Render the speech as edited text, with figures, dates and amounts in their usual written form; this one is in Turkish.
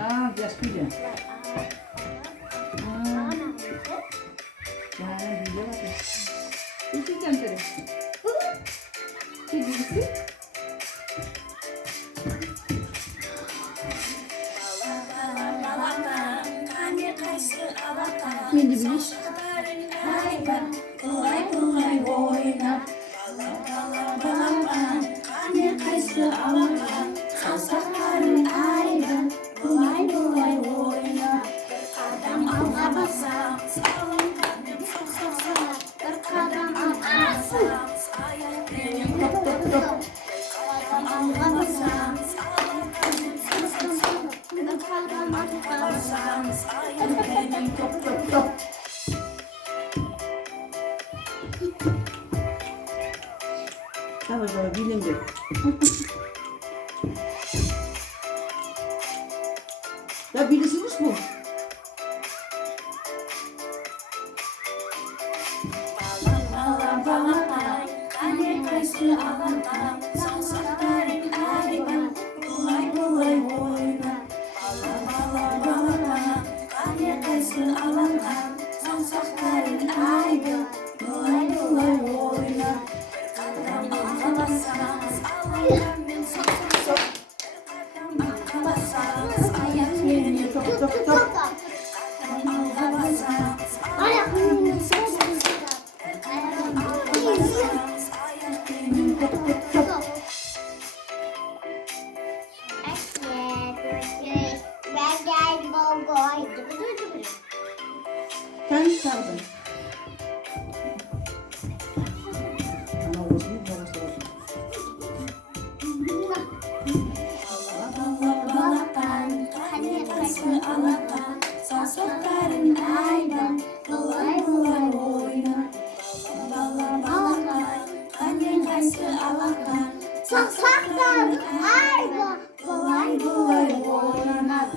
Aa, yaşlıydı. Yani bize bakın. Üzüleceğim seni. Birisi. Kendi bilir. Tamam sonra bilindir. Ya birisiniz bu. Sen kaldın. Ama olsun, babası olsun. Sokaktan hayvan kolay kolay oynar.